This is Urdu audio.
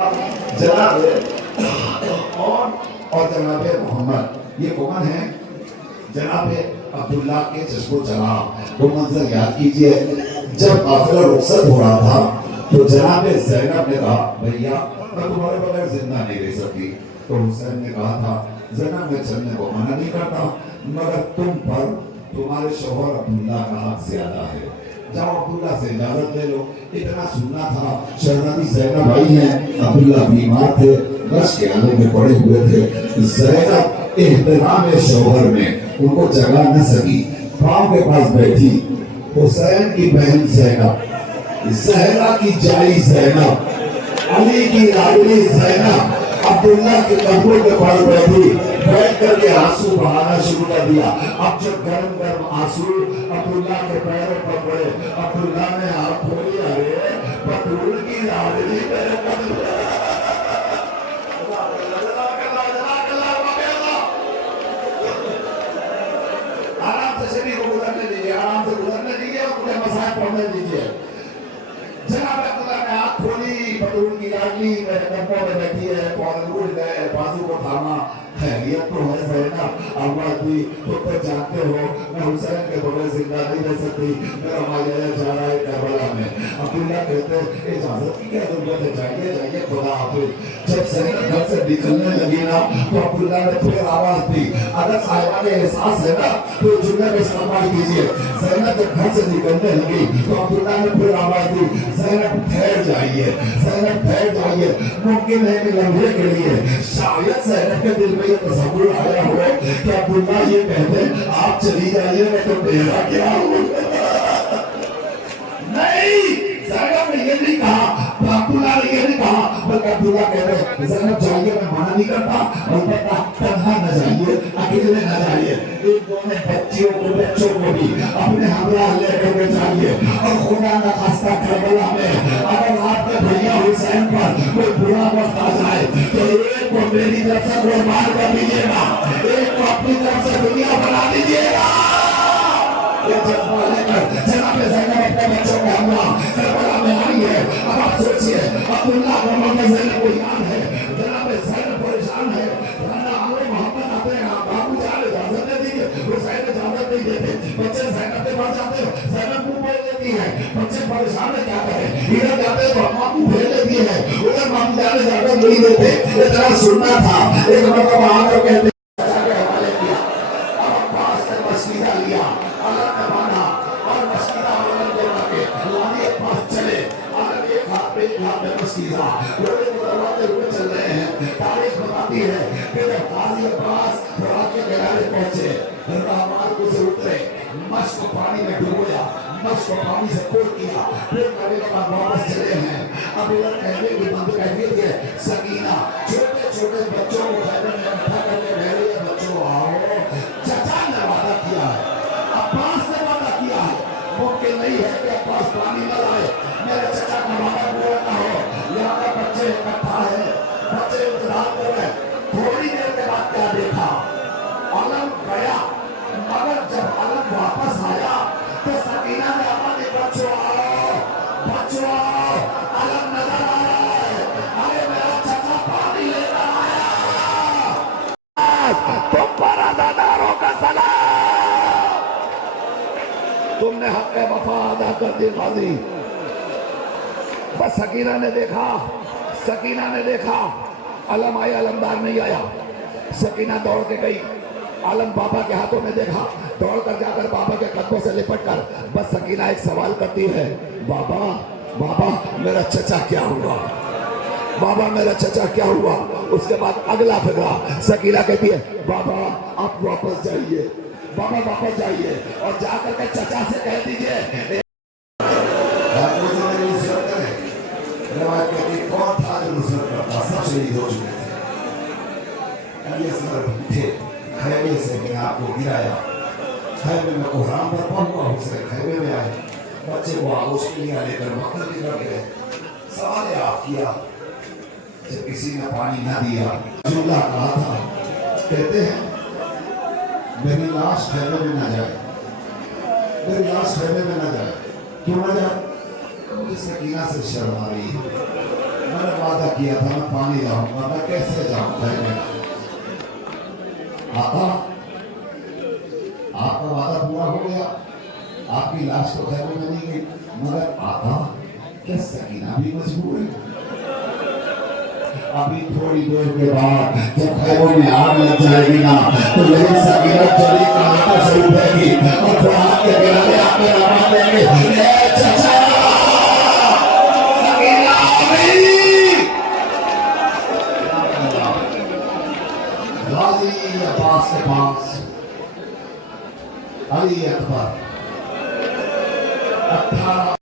جناب اور جناب محمد یہ کون ہیں؟ جناب عبداللہ کے چشم و چراغ۔ وہ منظر یاد کیجئے، جب قافلہ رخصت ہو رہا تھا تو جناب زینب نے کہا بھیا میں تمہارے بغیر زندہ نہیں رہ سکتی، تو حسین نے کہا تھا زینب میں چلنے کو منع نہیں کرتا، مگر تم پر تمہارے شوہر عبداللہ کا حق زیادہ ہے، جاؤ عبداللہ سے اجازت لے لو۔ اتنا سننا تھا شہزادی زینب آئی ہیں، عبداللہ بیمار تھے، رش کے آنے میں پڑے ہوئے تھے۔ زینب احترام شوہر میں ان کو جگہ نہ سکی، پاؤں کے پاس بیٹھی۔ حسین کی بہن زینب، زہرا کی جائی زینب، علی کی لاڈلی زینب عبداللہ کے قدموں کے پاس بیٹھی، بیٹھ کر کے آنسو بہانا شروع کر دیا۔ اب جب گرم گرم آنسو عبداللہ کے پیروں پر پڑے، عبداللہ نے ہاتھ کھولی، ارے بطول کی لاڈلی میرے قدم آرام سے شریف کو گزرنے دیجیے، آرام سے گزرنے دیجیے اور مجھے مسائل پڑھنے دیجیے۔ جناب عبداللہ نے ہاتھ کھولی، بطول کی لاڈلی میرے قدموں میں بیٹھی ہے، فوراً اٹھ گئے، بازو کو تھاما۔ خیریت تو ہے زینب؟ آواز دی، تم تو جانتے ہو میں حسین کے بغیر زندہ نہیں رہ سکتی، میرا ماجرا جا رہا ہے کربلا میں۔ عبداللہ کہتے اجازت کی کیا ضرورت ہے، جائیے جائیے خدا حافظ۔ جب زینب گھر سے نکلنے لگی نا تو عبداللہ نے پھر آواز دی، اگر صاحبان احساس ہے نا تو جملے میں استعمال کیجیے۔ زینب جب گھر سے نکلنے لگی تو عبداللہ نے پھر آواز دی، زینب ٹھہر جائیے، زینب ٹھہر جائیے۔ ممکن ہے کہ لمحے کے لیے شاید زینب کے دل میں یہ تصور آیا ہو کہ عبداللہ یہ کہتے آپ چلی جائیے میں تو میرا کیا ہوں۔ نہیں، زینب نے یہ نہیں کہا، عبداللہ نے یہ نہیں کہا، بلکہ عبداللہ کہہ رہے زینب جائیے میں منع نہیں کرتا، البتہ تنہا نہ جائیے، اکیلے نہ جائیے، ایک دونوں بچوں کو بھی اپنے ہمراہ لے کر کے جائیے، اور خدا نہ خواستہ کربلا میں اگر آپ کے بھیا حسین پر کوئی برا وقت آ جائے تو ایک کو میری طرف سے قربان کر دیجیے گا، ایک کو اپنی طرف سے دنیا بنا دیجیے گا۔ یہ جذبہ لے کر جناب زینب اپنے بچوں کو ہمراہ کربلا میں آئی ہے۔ اب آپ سوچئے عبداللہ کو محمد زینب کو یاد ہے، جناب زینب پریشان ہے، ورنہ عمر محمد آتے ہیں، بابو جان اجازت دے دیجیے، حسین اجازت نہیں دیتے، بچے زینب کے پاس جاتے ہیں، زینب منہ بول دیتی ہے، بچے پریشان ہے کیا کریں، ادھر جاتے ہیں تو اما منہ پھیر لیتی ہے، ادھر مامو جان اجازت نہیں دیتے۔ اتنا سننا تھا، ایک مرتبہ آ کر کہتے چل رہے ہیں۔ تاریخ بتاتی ہے کہ جب قاضی عباس فرات کے کنارے پہنچے، راہمار کو سے اترے، مشق کو پانی میں ڈبویا، مشق کو پانی سے کھول کیا، پھر کرنے کے بعد واپس چلے ہیں۔ اب ادھر کہنے کی بند کہیے ہے سکینہ چھوٹے چھوٹے بچوں کو خیمے میں اٹھا کر کے کہہ رہی ہے بچوں آؤ، چچا نے وعدہ کیا ہے، عباس نے وعدہ کیا ہے، ممکن نہیں ہے کہ عباس پانی نہ لائے، میرے چچا کا وعدہ پورا نہ ہو، یہاں بچے اکٹھا ہے، بچے انتظار کر رہے۔ تھوڑی دیر کے بعد کیا دیکھا، علم گیا، مگر جب علم واپس آیا تو سکینہ نے آواز بچوں آؤ، بچوں آؤ، علم نظر آ رہا ہے، ارے میرا چچا پانی لے کر آیا، تم پر عزاداروں کا سلام، تم نے حق وفا ادا کر دی غازی۔ بس سکینہ نے دیکھا، سکینہ نے دیکھا علم آیا، علمدار نہیں آیا، سکینہ دوڑ کے گئی، علم بابا کے ہاتھوں میں دیکھا، دوڑ کر جا کر بابا کے قدموں سے لپٹ کر بس سکینہ ایک سوال کرتی ہے، بابا بابا میرا چچا کیا ہوا، بابا میرا چچا کیا ہوا۔ اس کے بعد اگلا فقرہ سکینہ کہتی ہے بابا آپ واپس جائیے، بابا واپس جائیے، اور جا کر کے چچا سے کہہ دیجئے روایت کہتی کون تھا جو نصرت کرتا، سب شہید ہو چکے تھے، یہ سر تھے خیمے سے میں آپ کو گرایا، خیمے میں قرآن پر پہنچا، حسین خیمے میں آئے، بچے کو آگوش کے لیے لے کر مقتل کی کر گئے، سوال آپ کیا جب کسی نے پانی نہ دیا، جملہ کہا تھا، کہتے ہیں میری لاش خیمے میں نہ جائے، میری لاش خیمے میں نہ جائے، کیوں نہ جائے؟ مجھے سکینہ سے شرم آ رہی ہے، میں نے وعدہ کیا تھا میں پانی لاؤں گا، میں کیسے جاؤں خیمے میں؟ آقا آپ کا وعدہ پورا ہو گیا، آپ کی لاش تو خیمے میں نہیں گئی، مگر آقا کیا سکینہ بھی مجبور ہے؟ ابھی تھوڑی دیر کے بعد جب خیموں میں آگ لگ جائے گی نا تو یہی سکینہ چلی کہاں سے اٹھے گی اور فرات کے کنارے آ کے آواز دیں گے، اے چچا سکینہ آ گئی۔ غازی عباس کے پاس علی اکبر 18